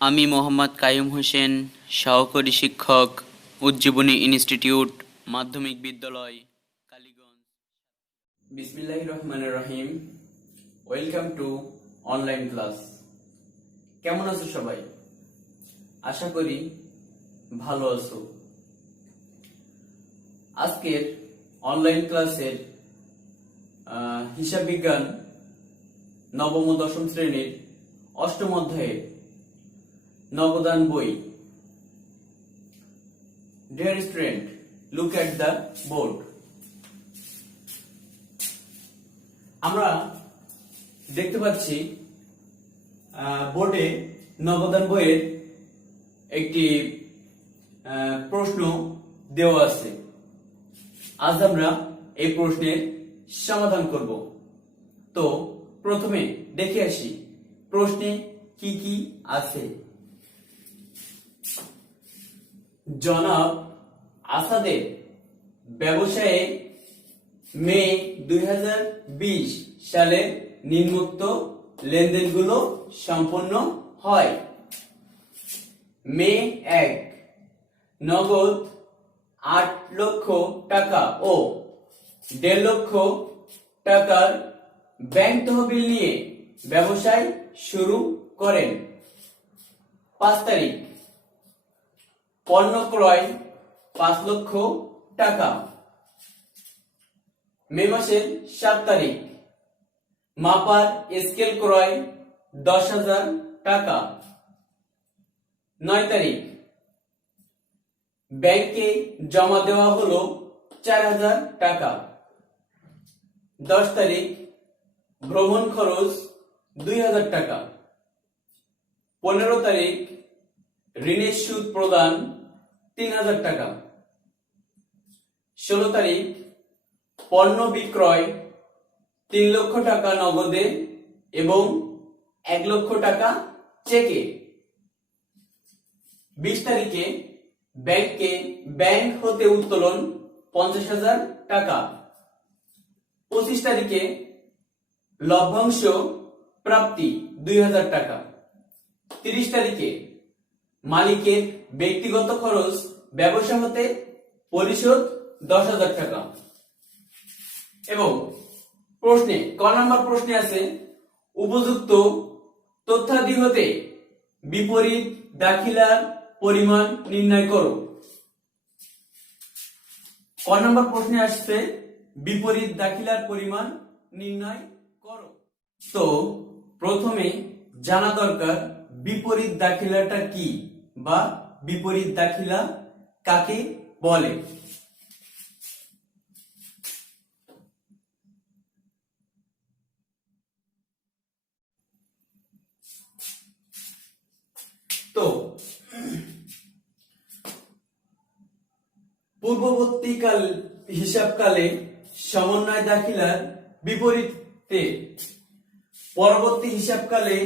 আমি মোহাম্মদ কাইয়ুম হোসেন, সহকারী শিক্ষক, উজ্জীবনী ইনস্টিটিউট, মাধ্যমিক বিদ্যালয়, কালীগঞ্জ। বিসমিল্লাহির রহমানির রহিম। Welcome to online class. কেমন আছো সবাই? আশা করি ভালো আছো। আজকের অনলাইন ক্লাসের হিসাব বিজ্ঞান নবম ও দশম শ্রেণীর অষ্টম অধ্যায়ের নবদান বই। Dear student, look at the board. আমরা দেখতে পাচ্ছি বোর্ডে নবদান বইয়ের একটি প্রশ্ন দেওয়া আছে। আজ আমরা এই প্রশ্নের সমাধান করব। তো প্রথমে দেখে আসি প্রশ্নে কি কি আছে। জনাব আসাদের ব্যবসায়ে মে 2020 সালে নিম্নোক্ত লেনদেনগুলো সম্পন্ন হয়। মে 1, নগদ 8 লক্ষ টাকা ও 1.5 লক্ষ টাকার ব্যাংক তহবিল নিয়ে ব্যবসায় শুরু করেন। 5 তারিখ, পণ্য ক্রয় 5 লক্ষ টাকা। মে মাসের 7 তারিখ, মাপার স্কেল ক্রয় 10,000 টাকা। 9 তারিখ, ব্যাংকে জমা দেওয়া হলো 4,000 টাকা। 10 তারিখ, ভ্রমণ খরচ 2,000 টাকা। 15 তারিখ, ঋণের সুদ প্রদান 3,000 টাকা। 16 তারিখ, পণ্য বিক্রয় 3 লক্ষ টাকা নগদে এবং 1 লক্ষ টাকা চেকে। 20 তারিখে ব্যাংক হতে উত্তোলন 50,000 টাকা। 25 তারিখে লভ্যাংশ প্রাপ্তি 2,000 টাকা। 30 তারিখে মালিকের ব্যক্তিগত খরচ ব্যবসা হতে পরিশোধ 10,000 টাকা। এবং প্রশ্নে ক নাম্বার প্রশ্নে আছে উপযুক্ত তথ্যাদি হতে বিপরীত দাখিলার পরিমাণ নির্ণয় করো। ক নাম্বার প্রশ্নে আসছে বিপরীত দাখিলার পরিমাণ নির্ণয় করো। তো প্রথমে জানা দরকার বিপরীত দাখিলাটা কি বা বিপরীত দাখিলা কাকে বলে। তো পূর্ববর্তীকাল হিসাবকালে সমন্বয় দাখিলার বিপরীতে পরবর্তী হিসাবকালে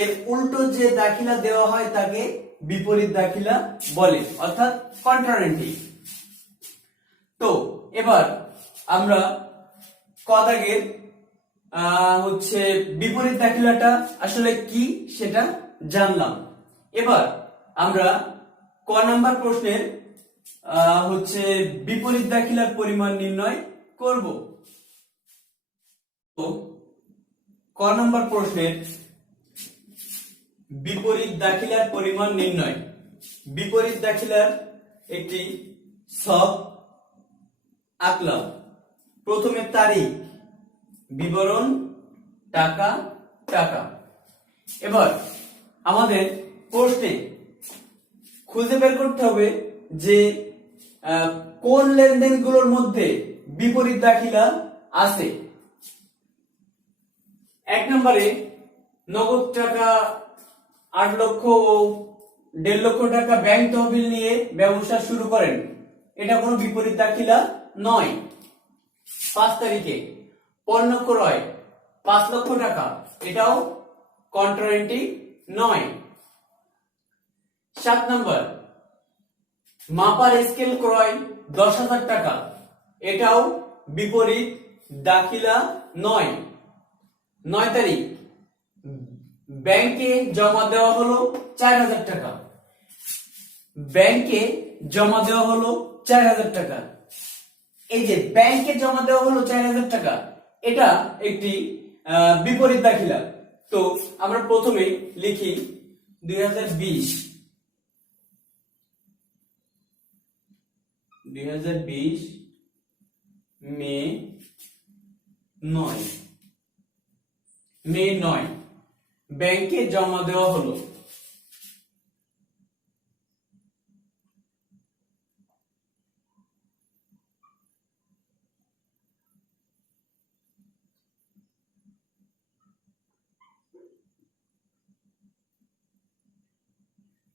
এর উল্টো যে দাখিলা দেওয়া হয় তাকে বিপরীত দাখিলা বলে, অর্থাৎ কন্ট্রারেন্টিভ। তো এবার আমরা ক দাগের বিপরীত দাখিলাটা আসলে কি সেটা জানলাম। এবার আমরা ক নাম্বার প্রশ্নের বিপরীত দাখিলার পরিমাণ নির্ণয় করব। তো ক নাম্বার প্রশ্নের বিপরীত দাখিলার পরিমাণ নির্ণয়। বিপরীত দাখিলার একটি ছক আঁকলাম। প্রথমে তারিখ, বিবরণ, টাকা টাকা। এবার আমাদের প্রশ্নে খুঁজে বের করতে হবে যে কোন লেনদেনগুলোর মধ্যে বিপরীত দাখিলা আছে। 1 নম্বরে নগদ টাকা 8 লক্ষ ও 1.5 লক্ষ টাকা ব্যাংক তহবিল নিয়ে ব্যবসা শুরু করেন, এটা কোনো বিপরীত দাখিলা নয়। 5 তারিখে পণ্য ক্রয় 5 লক্ষ টাকা, এটাও কন্ট্রারেন্টিভ নয়। 7 নম্বর, মাপার স্কেল ক্রয় 10,000 টাকা, এটাও বিপরীত দাখিলা নয়। 9 তারিখ, ব্যাংকে জমা দেওয়া হলো 4000 টাকা, ব্যাংকে জমা দেওয়া হলো 4000 টাকা। এই যে ব্যাংকে জমা দেওয়া হলো 4000 টাকা, এটা একটি বিপরীত দাখিলা। তো আমরা প্রথমে লিখি 2020 মে 9 ব্যাংকে জমা দেওয়া হলো।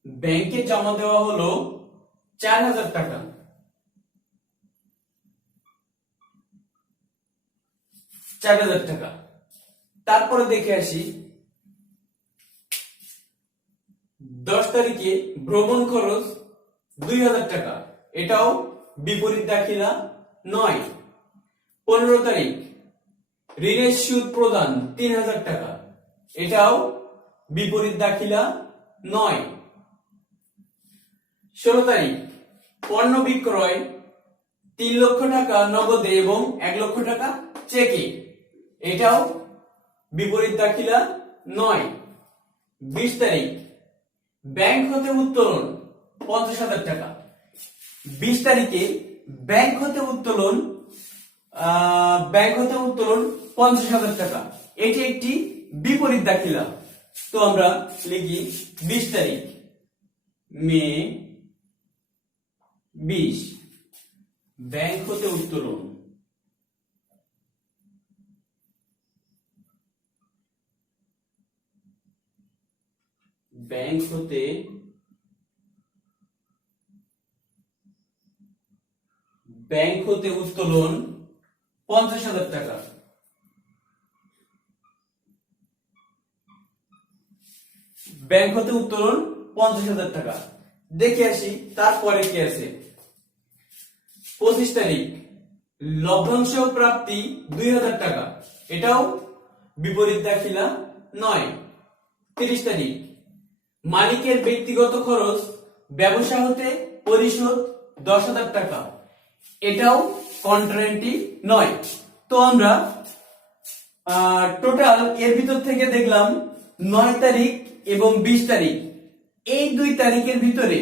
ব্যাংকে জমা দেওয়া হলো 4000 টাকা। তারপরে দেখে আসি 10 তারিখে ভ্রমণ খরচ 2000 টাকা, এটাও বিপরীত দাখিলা নয়। 15 তারিখ ঋণের সুদ প্রদান 3000 টাকা, এটাও বিপরীত দাখিলা নয়। 16 তারিখ পণ্য বিক্রয় 3 লক্ষ টাকা নগদে এবং 1 লক্ষ টাকা চেকে, এটাও বিপরীত দাখিলা নয়। 20 তারিখ ব্যাংক হতে উত্তোলন 50,000 টাকা, 20 তারিখে ব্যাংক হতে উত্তোলন 50,000 টাকা, এটি একটি বিপরীত দাখিলা। তো আমরা লিখি 20 তারিখ মে 20 ব্যাংক হতে উত্তোলন, ব্যাংক হতে উত্তোলন 50,000 টাকা। ব্যাংক হতে উত্তোলন 50,000 টাকা। দেখে আসি তারপরে কি আছে। 25 তারিখ লভ্যাংশ প্রাপ্তি 2000 টাকা, এটাও বিপরীত দাখিলা নয়। 30 তারিখ মালিকের ব্যক্তিগত খরচ ব্যবসা হতে পরিশোধ 10,000 টাকা, এটাও কন্ট্রান্টি নয়। তো আমরা টোটাল এর ভিতর থেকে দেখলাম 9 তারিখ এবং 20 তারিখ, এই 2 তারিখের ভিতরে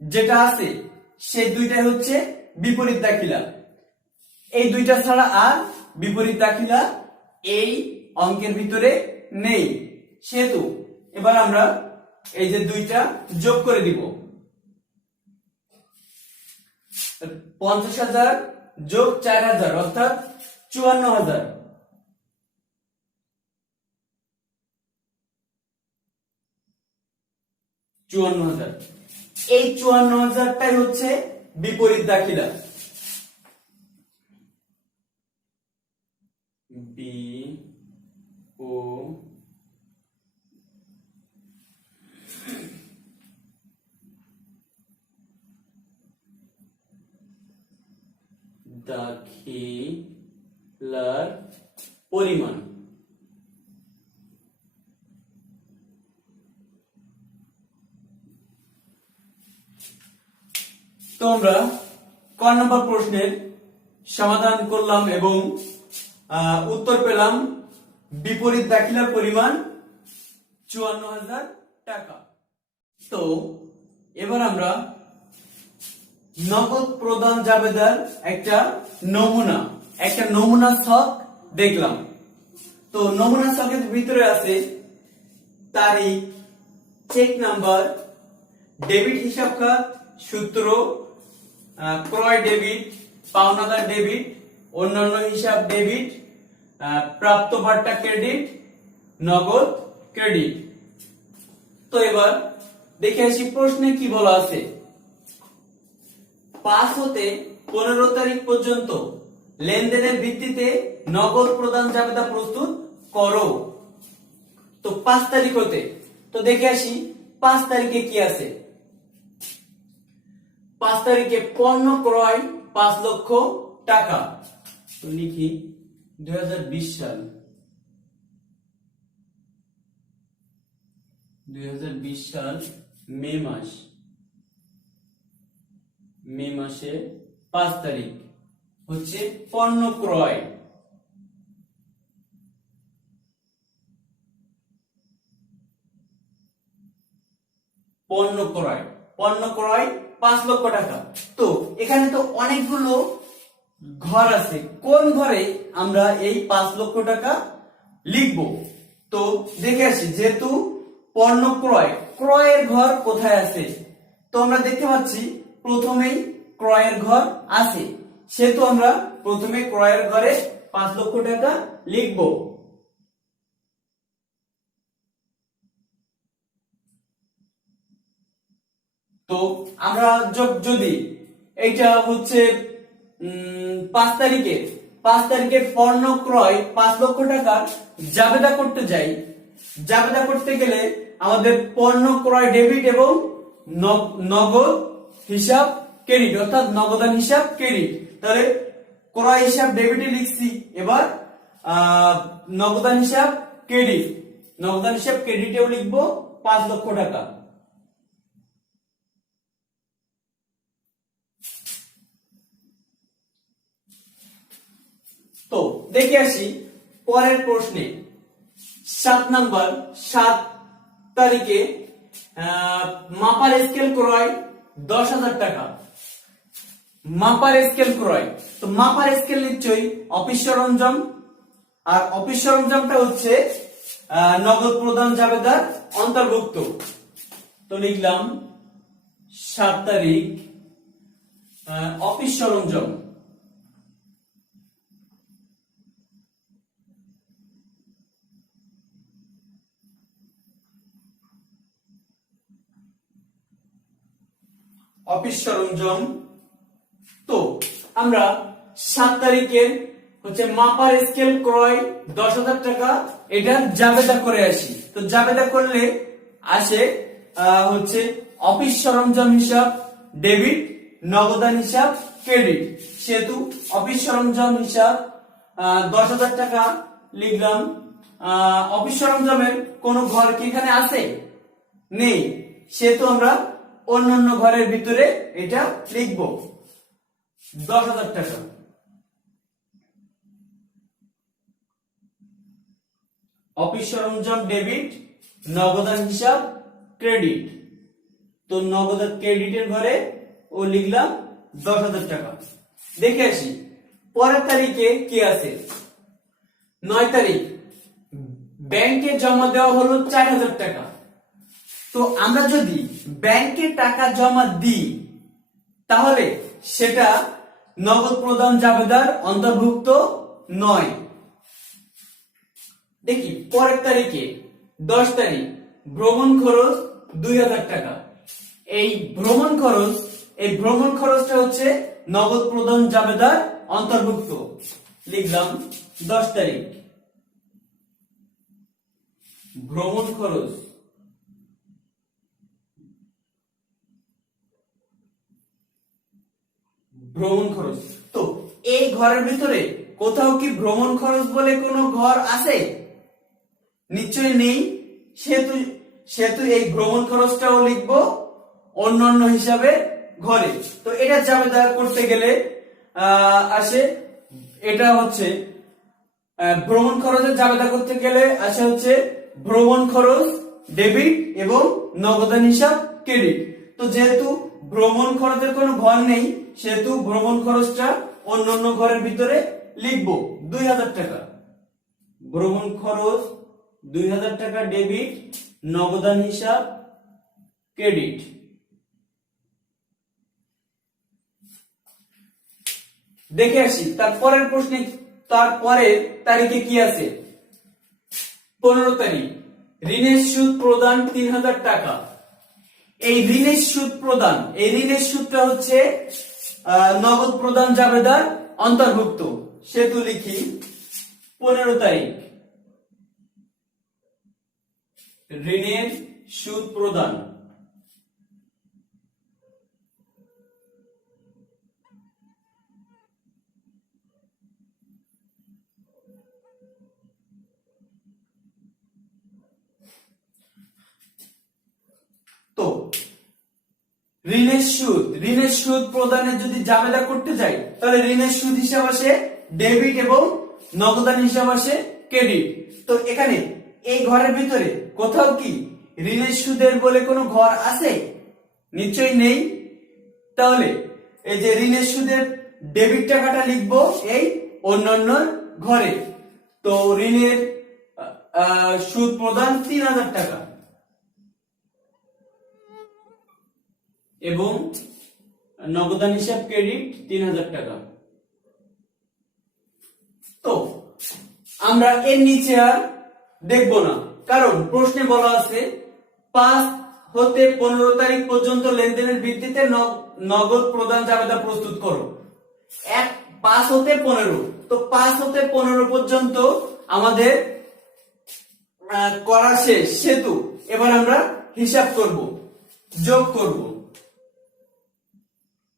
যেটা আছে সেই দুইটা হচ্ছে বিপরীত দাখিলা। এই দুইটা ছাড়া আর বিপরীত দাখিলা এই অঙ্কের ভিতরে নেই। সেহেতু এবার আমরা এই যে দুইটা যোগ করে দিব। 50,000 যোগ 4,000 অর্থাৎ 54,000। এই 54,000টাই হচ্ছে বিপরীত দাখিলা। বি ও দাখিলার পরিমাণ। তো আমরা ক নম্বর প্রশ্নের সমাধান করলাম এবং উত্তর পেলাম বিপরীত দাখিলার পরিমাণ 54,000 টাকা। তো এবার আমরা নগদ প্রদান জাবেদার একটা নমুনা ছক দেখলাম। তো নমুনা ছকের ভিতরে আছে তারিখ, চেক নাম্বার, ডেবিট হিসাব খাত, সূত্র, ক্রয় ডেবিট, পাওনাদার ডেবিট, অন্যান্য হিসাব ডেবিট, প্রাপ্ত বার্তা ক্রেডিট, নগদ ক্রেডিট। তো এবার দেখে আসি প্রশ্নে কি বলা আছে। 5 হতে 15 তারিখ পর্যন্ত লেনদেনের ভিত্তিতে নগদ প্রদান জাবেদা প্রস্তুত করো। তো 5 তারিখ হতে, তো দেখে আসি 5 তারিখে কি আছে। 5 তারিখে পণ্য ক্রয় 5 লক্ষ টাকা। তো লিখি 2020 সাল। 2020 সাল মে মাসে 5 তারিখ হচ্ছে পণ্য ক্রয়। পণ্য ক্রয় 5 লক্ষ টাকা। তো এখানে তো অনেকগুলো ঘর আছে, কোন ঘরে আমরা এই 5 লক্ষ টাকা লিখব? তো দেখে আসি, যেহেতু পণ্য ক্রয়ের ঘর কোথায় আছে, তো আমরা দেখতে পাচ্ছি প্রথমেই ক্রয়ের ঘর আছে, সেহেতু আমরা প্রথমে ক্রয়ের ঘরে 5 লক্ষ টাকা লিখব। তো আমরা যদি এইটা হচ্ছে 5 তারিখে পণ্য ক্রয় 5 লক্ষ টাকার জাবেদা করতে যাই, জাবেদা করতে গেলে আমাদের পণ্য ক্রয় ডেবিট এবং নগদ হিসাব ক্রেডিট, অর্থাৎ নগদান হিসাব ক্রেডিট। তাহলে ক্রয় হিসাব ডেবিটে লিখছি, এবার নগদান হিসাব ক্রেডিটেও লিখবো 5 লক্ষ টাকা। তো দেখে আসি পরের প্রশ্নে। 7 নাম্বার, 7 তারিখে মাপার স্কেল ক্রয় 10,000 টাকা। মাপার স্কেল ক্রয়, তো মাপার স্কেল নিশ্চয়ই অফিস সরঞ্জাম, আর অফিস সরঞ্জামটা হচ্ছে নগদ প্রদান জাবেদার অন্তর্ভুক্ত। তো লিখলাম 7 তারিখ অফিস সরঞ্জাম। অফিস সরঞ্জাম। তো আমরা 7 তারিখে হচ্ছে মাপার স্কেল ক্রয় 10,000 টাকা, এটা জাবেদা করে আসি। তো জাবেদা করলে আসে হচ্ছে অফিস সরঞ্জাম হিসাব ডেবিট, নগদান হিসাব ক্রেডিট, সেহেতু অফিস সরঞ্জাম হিসাব 10,000 টাকা লিখলাম। অফিস সরঞ্জামের কোন ঘর কি এখানে আছে? নেই, সেহেতু আমরা অন্যান্য ঘরের ভিতরে এটা লিখব 10,000 টাকা। অফিস সরঞ্জাম ডেবিট, নগদান হিসাব ক্রেডিট। তো নগদান ক্রেডিটের ঘরে ও লিখলাম 10,000 টাকা। দেখে আসি পরের তারিখে কি আছে। 9 তারিখ ব্যাংকে জমা দেওয়া হলো 4,000 টাকা। তো আমরা যদি ব্যাংকে টাকা জমা দিই তাহলে সেটা নগদ প্রদান জাবেদার অন্তর্ভুক্ত নয়। দেখি পরের তারিখে 10 তারিখ ভ্রমণ খরচ 2,000 টাকা। এই ভ্রমণ খরচটা হচ্ছে নগদ প্রদান জাবেদার অন্তর্ভুক্ত, লিখলাম 10 তারিখ ভ্রমণ খরচ। তো এই ঘরের ভিতরে কোথাও কি ভ্রমণ খরচ বলে কোনো ঘর আছে? নিশ্চয়ই নেই, সেহেতু এই ভ্রমণ খরচটাও লিখবো অন্যান্য হিসাবে ঘরে। তো এটা জাবেদা করতে গেলে আসে, এটা হচ্ছে ভ্রমণ খরচের জাবেদা করতে গেলে আসে হচ্ছে ভ্রমণ খরচ ডেবিট এবং নগদান হিসাব ক্রেডিট। তো যেহেতু ভ্রমণ খরচের কোনো ঘর নেই, সেহেতু ভ্রমণ খরচটা অন্যান্য ঘরের ভিতরে লিখবো 2,000 টাকা। ভ্রমণ খরচ 2,000 টাকা ডেবিট, নগদান হিসাব ক্রেডিট। দেখে আসি তারপরের প্রশ্নে, তারপরের তারিখে কি আছে। 15 তারিখ ঋণের সুদ প্রদান 3,000 টাকা। এই ঋণের সুদটা হচ্ছে নগদ প্রদান জাবেদার অন্তর্ভুক্ত, সেহেতু লিখি 15 তারিখ ঋণের সুদ প্রদান। ঋণের সুদ প্রদানের যদি জাবেদা করতে যাই তাহলে ঋণের সুদ হিসাব আসে ডেবিট এবং নগদান হিসাব আসে ক্রেডিট। তো এখানে এই ঘরের ভিতরে কোথাও কি ঋণের সুদের বলে কোনো ঘর আছে? নিশ্চয়ই নেই। তাহলে এই যে ঋণের সুদের ডেবিট টাকাটা লিখবো এই অন্যান্য ঘরে। তো ঋণের সুদ প্রদান 3000 টাকা এবং নগদান হিসাব ক্রেডিট 3000 টাকা। তো আমরা এর নিচে আর দেখব না, কারণ প্রশ্নে বলা আছে 5 হতে 15 তারিখ পর্যন্ত লেনদেনের ভিত্তিতে নগদ প্রদান জাবেদা প্রস্তুত করো। 5 হতে 15, তো 5 হতে 15 পর্যন্ত আমাদের করা শেষ। সেতু এবার আমরা হিসাব করব, যোগ করব।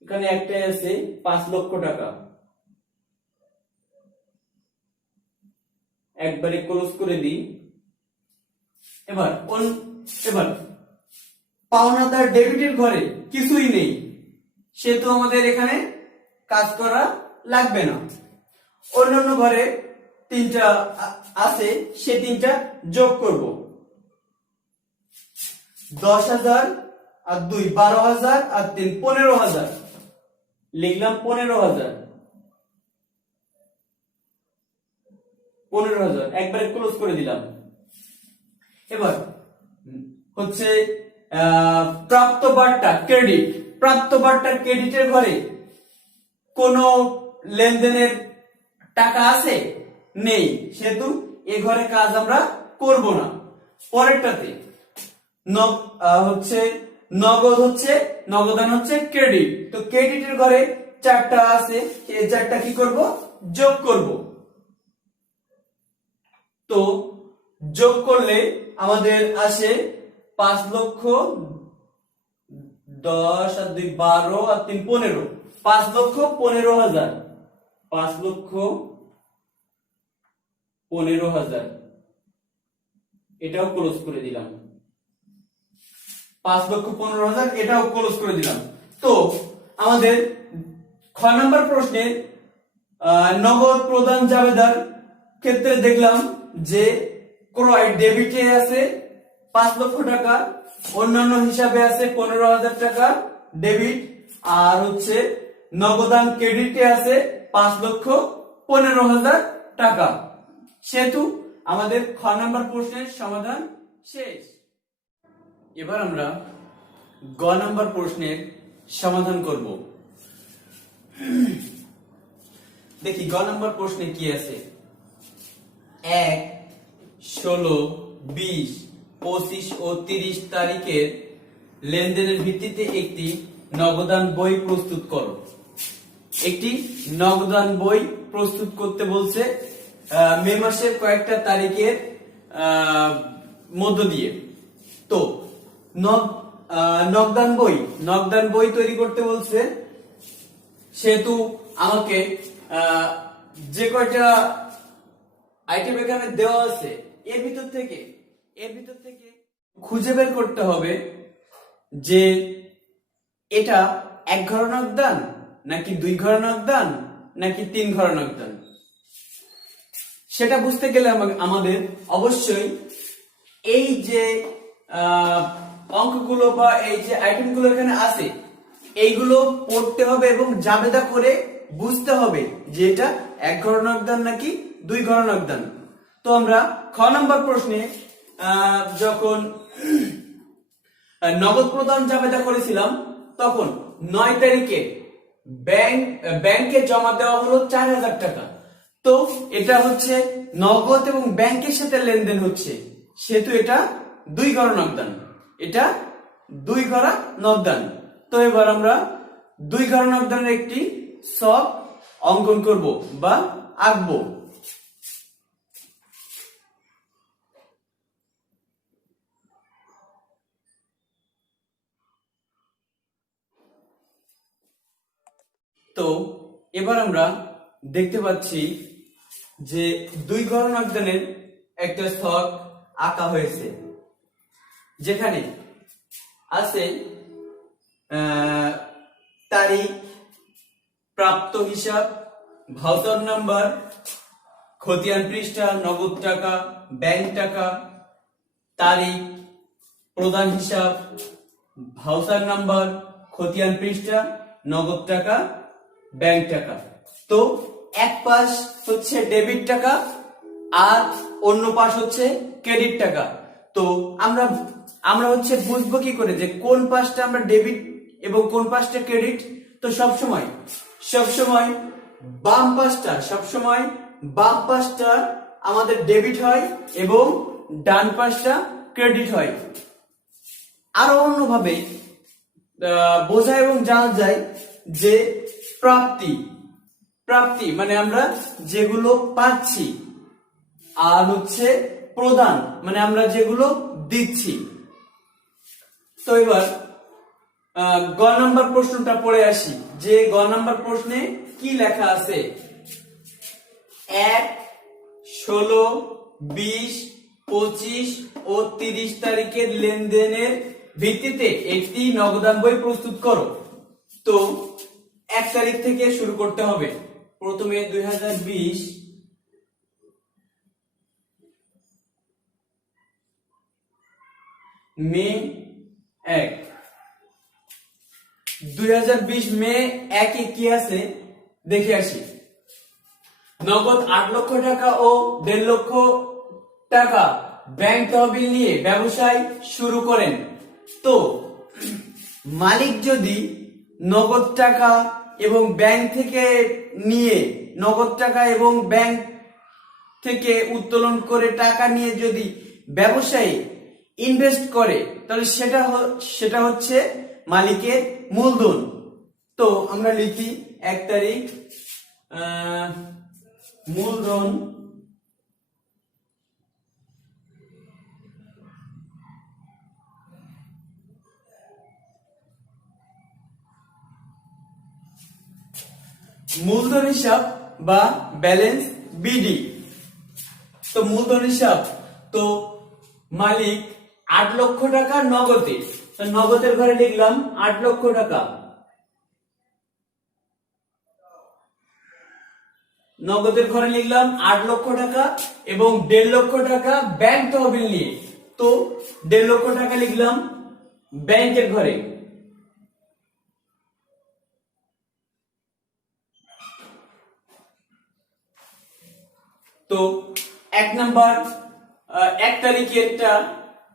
এখানে একটা আছে 5 লক্ষ টাকা, একবারে ক্লোজ করে দিই। এবার পাওনাদার ডেবিটের ঘরে কিছুই নেই, সেহেতু আমাদের এখানে কাজ করা লাগবে না। অন্যান্য ঘরে 3টা আছে, সে 3টা যোগ করব। 10,000 আর 2 12,000 আর 3 15,000 লিখলাম। 15,000 একবারে ক্লোজ করে দিলাম। এবার হচ্ছে প্রাপ্ত বার্তা ক্রেডিট। প্রাপ্ত বার্তা ক্রেডিটের ঘরে কোনো লেনদেনের টাকা আছে? নেই, সেহেতু এ ঘরে কাজ আমরা করব না। পরেরটাতে নগদান হচ্ছে ক্রেডিট। তো ক্রেডিটের ঘরে 4টা আছে, এই 4টা কি করব? যোগ করব। তো যোগ করলে আমাদের আসে 5 লক্ষ 10 আর 2 12 আর 3 15, 5,15,000। 5,15,000 এটাও ক্লোজ করে দিলাম। 5,15,000 এটাও ক্লোজ করে দিলাম। তো আমাদের খ নাম্বার প্রশ্নে নগদ প্রদান জাবেদার ক্ষেত্রে দেখলাম যে ক্রয় ডেবিটে আছে 5 লক্ষ টাকা, অন্যান্য হিসাবে আছে 15,000 টাকা ডেবিট, আর হচ্ছে নগদান ক্রেডিটে আছে 5,15,000 টাকা। সেহেতু আমাদের খ নাম্বার প্রশ্নের সমাধান শেষ। এবার আমরা গ নাম্বার প্রশ্নের সমাধান করব। দেখি গ নাম্বার প্রশ্নে কি আছে। 1, 16, 20, 25 ও 30 তারিখের লেনদেনের ভিত্তিতে একটি নগদান বই প্রস্তুত করো। একটি নগদান বই প্রস্তুত করতে বলছে মে মাসের কয়েকটা তারিখের মধ্য দিয়ে। তো নগদান বই তৈরি করতে বলছে, সেহেতু আমাকে যে কয়টা আইটেম এখানে দেওয়া আছে এর ভিতর থেকে খুঁজে বের করতে হবে যে এটা 1 ঘর নগদান নাকি 2 ঘর নগদান নাকি 3 ঘর নগদান। সেটা বুঝতে গেলে আমাদের অবশ্যই এই যে অঙ্কগুলো বা এই যে আইটেমগুলো এখানে আছে এইগুলো পড়তে হবে এবং জাবেদা করে বুঝতে হবে যে এটা 1 ঘর নগদান নাকি 2 ঘর নগদান। তো আমরা খ নাম্বার প্রশ্নে যখন নগদ প্রদান জাবেদা করেছিলাম তখন 9 তারিখে ব্যাংকে জমা দেওয়া হলো 4,000 টাকা। তো এটা হচ্ছে নগদ এবং ব্যাংকের সাথে লেনদেন হচ্ছে, সেহেতু এটা 2 ঘর নগদান। এটা 2 ঘর নগদান। তো এবার আমরা 2 ঘর নগদানের একটি ছক অঙ্কন করব বা আঁকবো। তো এবার আমরা দেখতে পাচ্ছি যে 2 ঘর নগদানের একটা ছক আঁকা হয়েছে, যেখানে আছে তারিখ, প্রাপ্ত হিসাব, ভাউচার নাম্বার, খতিয়ান পৃষ্ঠা, নগদ টাকা, ব্যাংক টাকা, তারিখ, প্রদান হিসাব, ভাউচার নাম্বার, খতিয়ান পৃষ্ঠা, নগদ টাকা, ব্যাংক টাকা। তো এক পাশ হচ্ছে ডেবিট টাকা আর অন্য পাশ হচ্ছে ক্রেডিট টাকা। তো আমরা হচ্ছে বুঝবো কি করে যে কোন পাশটা আমরা ডেবিট এবং কোন পাশটা ক্রেডিট? তো সবসময় বাম পাশটা আমাদের ডেবিট হয় এবং ডান পাশটা ক্রেডিট হয়। আরো অন্যভাবে বোঝা এবং জানা যায় যে প্রাপ্তি মানে আমরা যেগুলো পাচ্ছি, আর হচ্ছে প্রদান মানে আমরা যেগুলো দিচ্ছি। তো এবার গ নাম্বার প্রশ্নটা পড়ে আসি, যে গ নাম্বার প্রশ্নে কি লেখা আছে? 1, 16, 20, 25 ও 30 তারিখের লেনদেনের ভিত্তিতে একটি নগদান বই প্রস্তুত করো। তো 1 তারিখ থেকে শুরু করতে হবে। প্রথমে 2020 মে 1, 2020 মে 1-এ কি আছে দেখে আসি। নগদ 8 লক্ষ টাকা ও 1.5 লক্ষ টাকা ব্যাংক তহবিল নিয়ে ব্যবসায় শুরু করেন। তো মালিক যদি নগদ টাকা এবং ব্যাংক থেকে উত্তোলন করে টাকা নিয়ে যদি ব্যবসায় ইনভেস্ট করে, তাহলে সেটা হচ্ছে মালিকের মূলধন। তো আমরা লিখি 1 তারিখ মূলধন হিসাব বা ব্যালেন্স বিডি। তো মূলধন হিসাব, তো মালিক 8 লক্ষ টাকা নগদে, তো নগদের ঘরে লিখলাম 8 লক্ষ টাকা, নগদের ঘরে লিখলাম 8 লক্ষ টাকা এবং 1.5 লক্ষ টাকা ব্যাংক তহবিল নিয়ে। তো 1.5 লক্ষ টাকা লিখলাম ব্যাংকের ঘরে। তো 1 নাম্বার 1 তারিখেরটা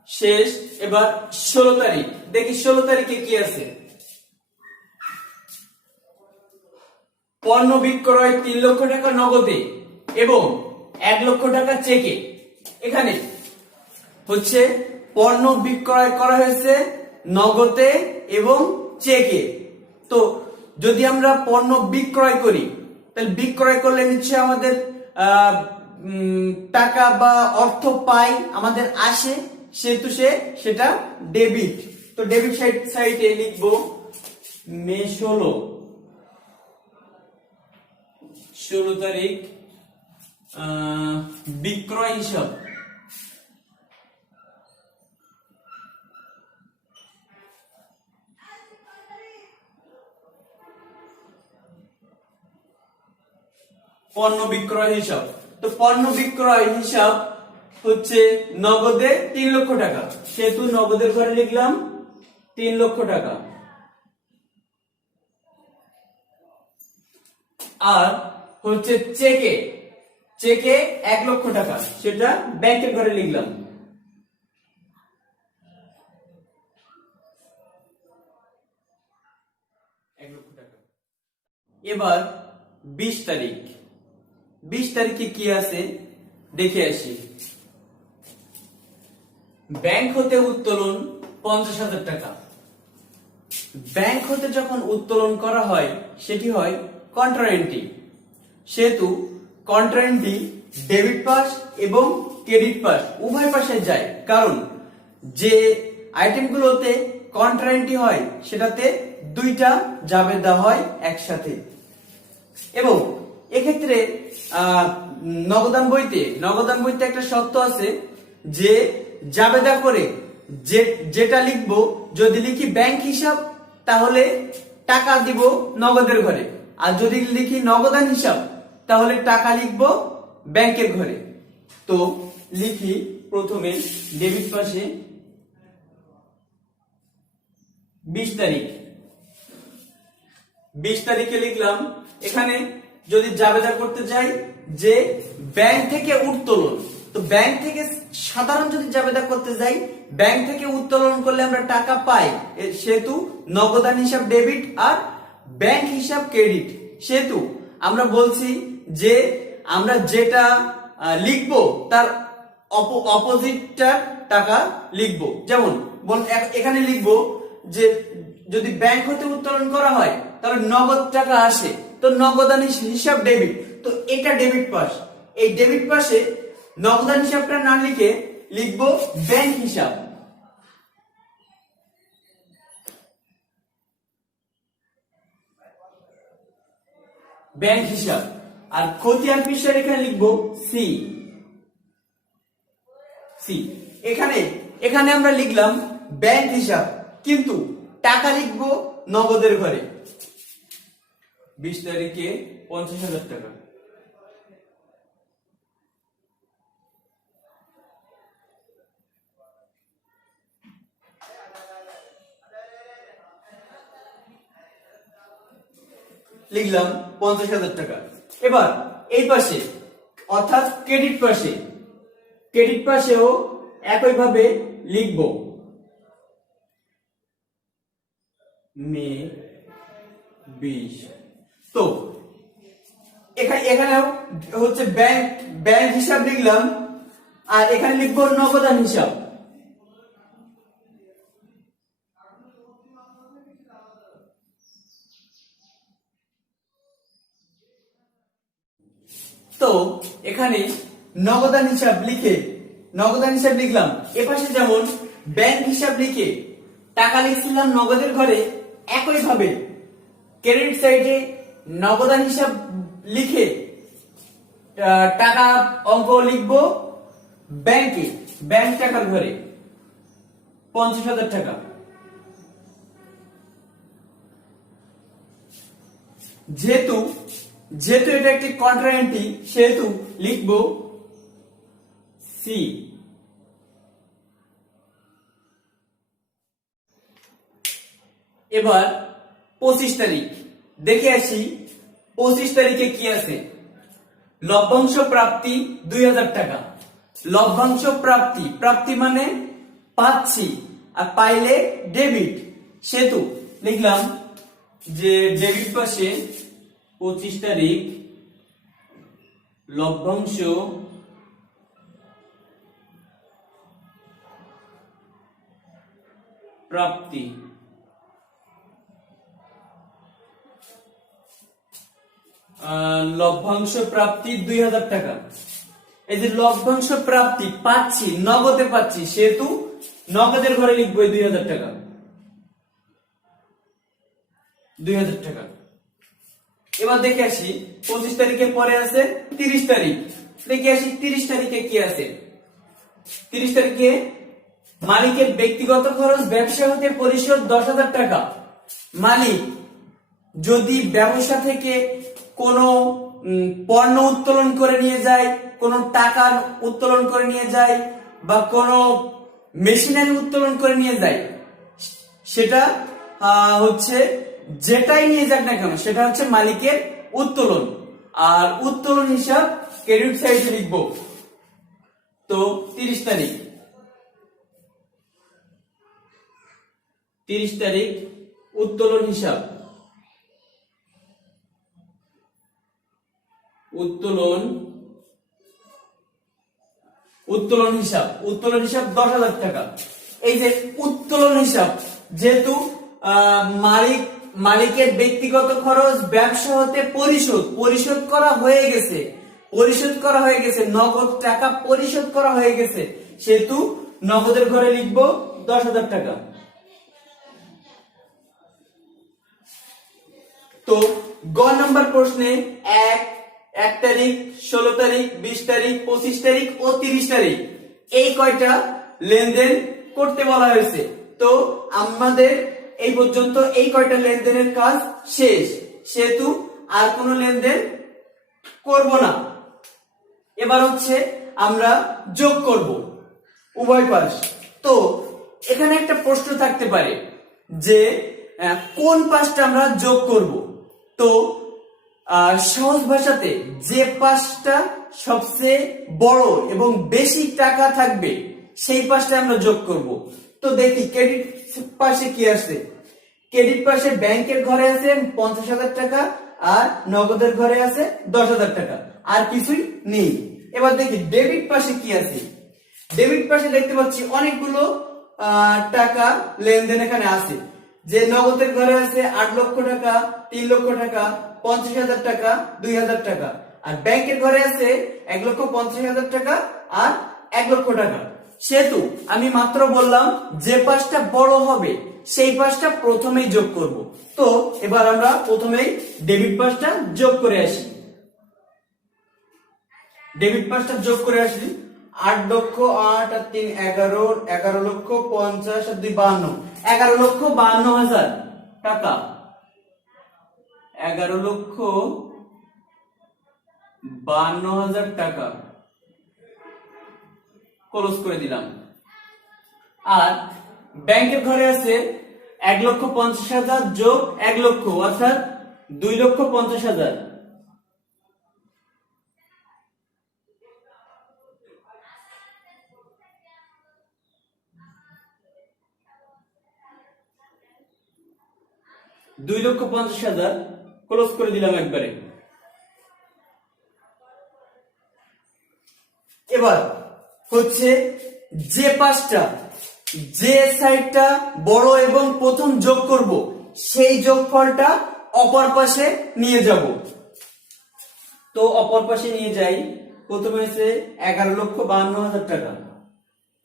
শেষ। এবার 16 তারিখ দেখি, 16 তারিখে কি আছে? পণ্য বিক্রয় 3 লক্ষ টাকা নগদে এবং 1 লক্ষ টাকা চেকে। এখানে হচ্ছে পণ্য বিক্রয় করা হয়েছে নগদে এবং চেকে। তো যদি আমরা পণ্য বিক্রয় করি, তাহলে বিক্রয় করলে নিশ্চয়ই আমাদের টাকা বা অর্থ পাই, আমাদের আসে, সেহেতু সেটা ডেবিট। তো ডেবিট সাইডে লিখবো মে 16 তারিখ বিক্রয় হিসাব। পণ্য বিক্রয় হিসাব। তো পণ্য বিক্রয় হিসাব হচ্ছে নগদে 3 লক্ষ টাকা, সেহেতু নগদের ঘরে লিখলাম 3 লক্ষ টাকা। আর হচ্ছে চেকে 1 লক্ষ টাকা, সেটা ব্যাংকের ঘরে লিখলাম। এবার 20 তারিখে কি আছে দেখে আসি। ব্যাংক হতে উত্তোলন 50,000 টাকা। ব্যাংক হতে যখন উত্তোলন করা হয় সেটি হয় কন্ট্রাএন্ট্রি, সেহেতু কন্ট্রাএন্ট্রি ডেবিট পাশ এবং ক্রেডিট পাশ উভয় পাশে যায়, কারণ যে আইটেমগুলোতে কন্ট্রাএন্ট্রি হয় সেটাতে দুইটা জাবেদা হয় একসাথে। এবং এক্ষেত্রে নগদান বইতে একটা শর্ত আছে যে জাবেদা করে যেটা লিখবো, যদি লিখি ব্যাংক হিসাব তাহলে টাকা দিব নগদের ঘরে, আর যদি লিখি নগদান হিসাব তাহলে টাকা লিখবো ব্যাংকের ঘরে। তো লিখি প্রথমে ডেবিট পাশে 20 তারিখ, 20 তারিখে লিখলাম। এখানে যদি জাবেদা করতে চাই যে ব্যাংক থেকে উত্তোলন, তো ব্যাংক থেকে সাধারণ যদি জাবেদা করতে যাই, ব্যাংক থেকে উত্তোলন করলে আমরা টাকা পাই, সেহেতু নগদান হিসাব ডেবিট আর ব্যাংক হিসাব ক্রেডিট। সেহেতু আমরা বলছি যে আমরা যেটা লিখবো তার অপোজিটটা টাকা লিখবো। যেমন এখানে লিখবো যে যদি ব্যাংক হতে উত্তোলন করা হয় তাহলে নগদ টাকা আসে, তো নগদান হিসাব ডেবিট, তো এটা ডেবিট পাশ। এই ডেবিট পাশে নগদান হিসাবটা না লিখে লিখবো ব্যাংক হিসাব। ব্যাংক হিসাব আর খতিয়ান পৃষ্ঠার এখানে লিখবো সি। এখানে আমরা লিখলাম ব্যাংক হিসাব, কিন্তু টাকা লিখবো নগদের ঘরে। 20 তারিখে 50,000 টাকা। লিখলাম 50,000 টাকা। এবার এই পাশে অর্থাৎ ক্রেডিট পাশেও একইভাবে লিখব মে 20। তো এখানেও হচ্ছে ব্যাংক হিসাব লিখলাম, আর এখানে লিখবো নগদান হিসাব। তো এখানে নগদান হিসাব লিখলাম। এপাশে যেমন ব্যাংক হিসাব লিখে টাকা লিখছিলাম নগদের ঘরে, একইভাবে ক্রেডিট সাইডে নগদান হিসাব লিখে টাকা অঙ্ক লিখবো ব্যাংকে, ব্যাংক টাকার ঘরে 50,000 টাকা। যেহেতু এটা একটি কন্ট্রা এন্ট্রি, সেহেতু লিখবো সি। এবার 25 তারিখ দেখে আসি। 25 তারিখে কি আছে? লভ্যাংশ প্রাপ্তি 2000 টাকা। লভ্যাংশ প্রাপ্তি মানে পাচ্ছি, আর পাইলে ডেবিট, সেহেতু লিখলাম যে ডেবিট পাশে 25 তারিখ লভ্যাংশ প্রাপ্তি। লভ্যাংশ প্রাপ্তি 2000 টাকা। এই যে লভ্যাংশ প্রাপ্তি পাচ্ছি, নগদে পাচ্ছি, সেহেতু নগদের ঘরে লিখবো 2000 টাকা। 2000 টাকা। এবার দেখে আসি 25 তারিখের পরে আছে 30 তারিখ। দেখে আসি 30 তারিখে কি আছে। 30 তারিখে মালিকের ব্যক্তিগত খরচ ব্যবসা হতে পরিশোধ 10,000 টাকা। মালিক যদি ব্যবসা থেকে কোনো পণ্য উত্তোলন করে নিয়ে যায়, কোনো টাকা উত্তোলন করে নিয়ে যায়, বা কোনো মেশিনারি উত্তোলন করে নিয়ে যায়, সেটা হচ্ছে যেটাই নিয়ে যাক না কেন সেটা হচ্ছে মালিকের উত্তোলন। আর উত্তোলন হিসাব ক্রেডিট সাইডে লিখবো। তো 30 তারিখ উত্তোলন হিসাব, উত্তোলন হিসাব 10,000 টাকা। এই যে উত্তোলন হিসাব, যেহেতু মালিকের ব্যক্তিগত খরচ ব্যবসা হতে পরিশোধ করা হয়ে গেছে, নগদ টাকা পরিশোধ করা হয়ে গেছে, সেহেতু নগদের ঘরে লিখবো 10,000 টাকা। তো গ নম্বর প্রশ্নে 1 তারিখ, 16 তারিখ, 20 তারিখ, 25 তারিখ ও 30 তারিখ এই কয়টা লেনদেন করতে বলা হয়েছে। তো আমাদের এই পর্যন্ত এই কয়টা লেনদেনের কাজ শেষ, সেহেতু আর কোনো লেনদেন করব না। এবার হচ্ছে আমরা যোগ করব উভয় পাশ। তো এখানে একটা প্রশ্ন থাকতে পারে যে কোন পাশটা আমরা যোগ করব। তো সহজ ভাষাতে যে পাশটা সবচেয়ে বড় এবং বেশি টাকা থাকবে সেই পাশটা আমরা যোগ করব। তো দেখি ক্রেডিট পাশে কি আছে। ক্রেডিট পাশে ব্যাংকের ঘরে আছে 50,000 টাকা আর নগদের ঘরে আছে 10,000 টাকা, আর কিছুই নেই। এবার দেখি ডেবিট পাশে কি আছে। ডেবিট পাশে দেখতে পাচ্ছি অনেকগুলো টাকা লেনদেন এখানে আছে। যে নগদের ঘরে আছে 8 লক্ষ টাকা, 3 লক্ষ টাকা, 50,000 টাকা, 2,000 টাকা, আর ব্যাংকের ঘরে আছে 1,50,000 টাকা আর 1 লক্ষ টাকা। সেহেতু আমি মাত্র বললাম যে পাশটা বড় হবে সেই পাশটা প্রথমেই যোগ করব। তো এবার আমরা প্রথমেই ডেবিট পাশটা যোগ করে আসি। ডেবিট পাশটা যোগ করে আসি। 8 লক্ষ 8 আর 3 11, 11 লক্ষ 50 আর 2 52, 11 লক্ষ 52,000 টাকা, 11 লক্ষ 52,000 টাকা ক্লোজ করে দিলাম। আর ব্যাংকের ঘরে আছে 1,50,000 যোগ 1 লক্ষ অর্থাৎ 2,50,000। 2,50,000 ক্লোজ করে দিলাম একবারে। এবার হচ্ছে যে পাশটা, যে সাইডটা বড় এবং প্রথম যোগ করব সেই যোগফলটা অপর পাশে নিয়ে যাব। তো অপর পাশে নিয়ে যাই। প্রথমে আছে 11,52,000 টাকা,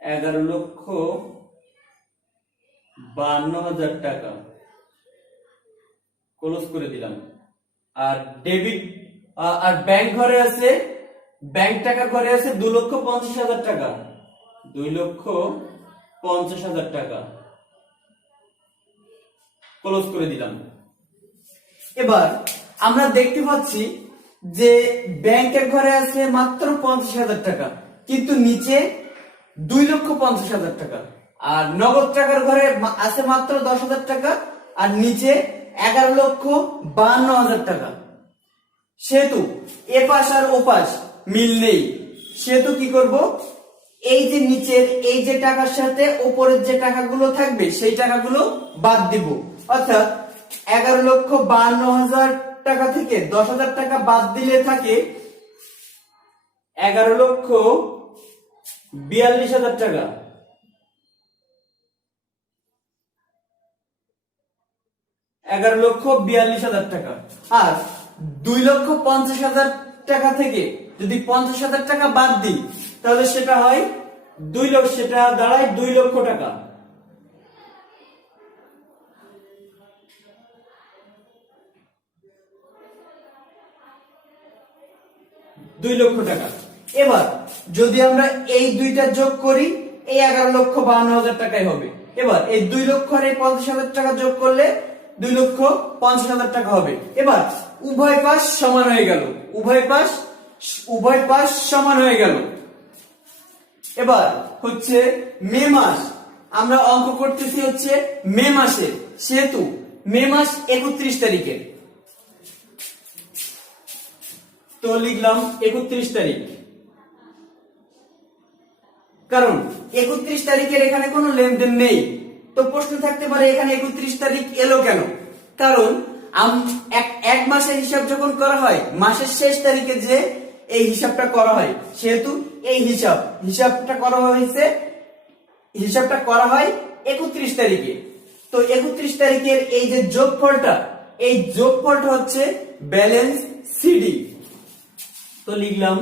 11,52,000 টাকা ক্লোজ করে দিলাম। আর ডেবিট আর ব্যাংক ঘরে আছে, ব্যাংক টাকা ঘরে আছে 2,50,000 টাকা, 2,50,000 টাকা ক্লোজ করে দিলাম। এবার আমরা দেখতে পাচ্ছি যে ব্যাংকের ঘরে আছে মাত্র 50,000 টাকা, কিন্তু নিচে 2,50,000 টাকা, আর নগদ টাকার ঘরে আছে মাত্র 10,000 টাকা আর নিচে 11,52,000 টাকা। সেহেতু এ পাশ আর ও পাশ মিল নেই। সেহেতু কি করব, এই যে নিচের এই যে টাকার সাথে উপরের যে টাকাগুলো থাকবে সেই টাকাগুলো বাদ দিব। অর্থাৎ 11,52,000 টাকা থেকে 10,000 টাকা বাদ দিলে থাকে 11,42,000 টাকা। 11,42,000 টাকা। আর 2,50,000 টাকা থেকে যদি 50,000 টাকা বাদ দিই তাহলে সেটা হয় 2 লক্ষ, সেটা দাঁড়ায় 2 লক্ষ টাকা। এবার যদি আমরা এই দুইটা যোগ করি এই 11,52,000 টাকাই হবে। এবার এই 2 লক্ষ আর এই 50,000 টাকা যোগ করলে 2,50,000 টাকা হবে। এবার উভয় পাশ সমান হয়ে গেল, উভয় পাশ সমান হয়ে গেল। এবার হচ্ছে মে মাস, আমরা অঙ্ক করতেছি হচ্ছে মে মাসে, সেহেতু মে মাস 31 তারিখে। তো লিখলাম 31 তারিখ, কারণ 31 তারিখের এখানে কোনো লেনদেন নেই। তো প্রশ্ন থাকতে পারে এখানে 31 তারিখ এলো কেন? কারণ এক মাসের হিসাব যখন করা হয় মাসের শেষ তারিখে যে এই হিসাবটা করা হয়, সেহেতু এই হিসাবটা করা হয় 31 তারিখে। তো 31 তারিখের এই যে যোগফলটা, এই যোগফলটা হচ্ছে ব্যালেন্স সিডি। তো লিখলাম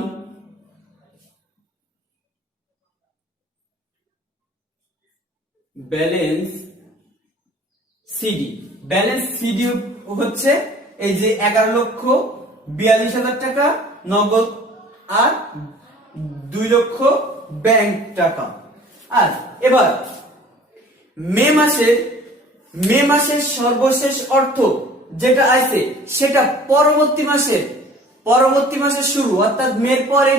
ব্যালেন্স সিডি। ব্যালেন্স সিডি হচ্ছে এই যে 11,42,000 টাকা নগদ আর 2 লক্ষ ব্যাংক টাকা। আর এবার মে মাসের সর্বশেষ অর্থ যেটা আছে সেটা পরবর্তী মাসের শুরু, অর্থাৎ মের পরে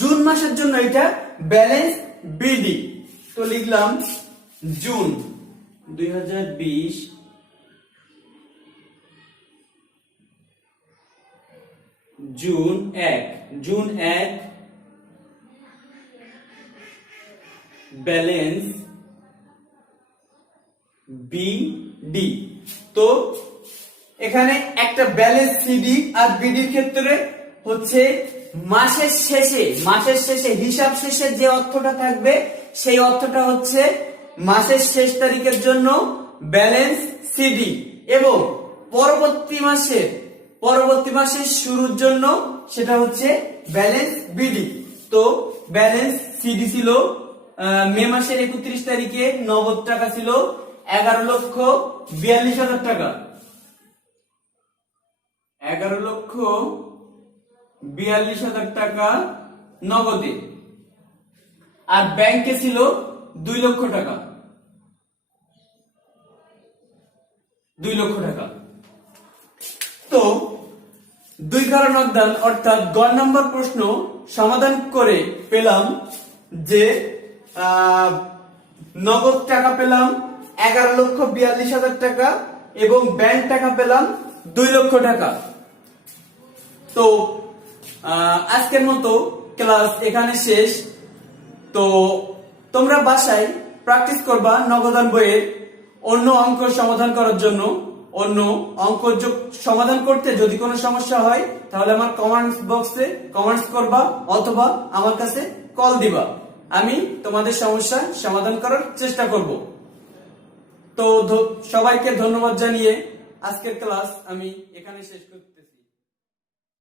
জুন মাসের জন্য এটা ব্যালেন্স বিডি। তো লিখলাম জুন 2020 জুন 1 ব্যালেন্স বিডি। তো এখানে একটা ব্যালেন্স সিডি আর বিডির ক্ষেত্রে হচ্ছে মাসের শেষে হিসাব শেষে যে অর্থটা থাকবে সেই অর্থটা হচ্ছে মাসের শেষ তারিখের জন্য ব্যালেন্স সিডি, এবং পরবর্তী মাসের শুরুর জন্য সেটা হচ্ছে ব্যালেন্স বিডি। তো ব্যালেন্স সিডি ছিল মে মাসের 31 তারিখে নগদ টাকা ছিল 11,42,000 টাকা, 11,42,000 টাকা নগদে, আর ব্যাংকে ছিল 2 লক্ষ টাকা, 2 লক্ষ টাকা। তো 2 কারণ অজ্ঞান অর্থাৎ গ নম্বর প্রশ্ন সমাধান করে পেলাম যে নগদ টাকা পেলাম 11,42,000 টাকা এবং ব্যাংক টাকা পেলাম 2 লক্ষ টাকা। তো আজকের মতো ক্লাস এখানে শেষ। তো তোমরা বাসায় প্র্যাকটিস করবা নগদান বইয়ের অন্য অঙ্ক সমাধান করার জন্য। অন্য অঙ্ক সমাধান করতে যদি কোনো সমস্যা হয় তাহলে আমার কমেন্টস বক্সে কমেন্টস করবা অথবা আমার কাছে কল দিবা, আমি তোমাদের সমস্যা সমাধান করার চেষ্টা করব। তো সবাইকে ধন্যবাদ জানিয়ে আজকের ক্লাস আমি এখানে শেষ করতেছি।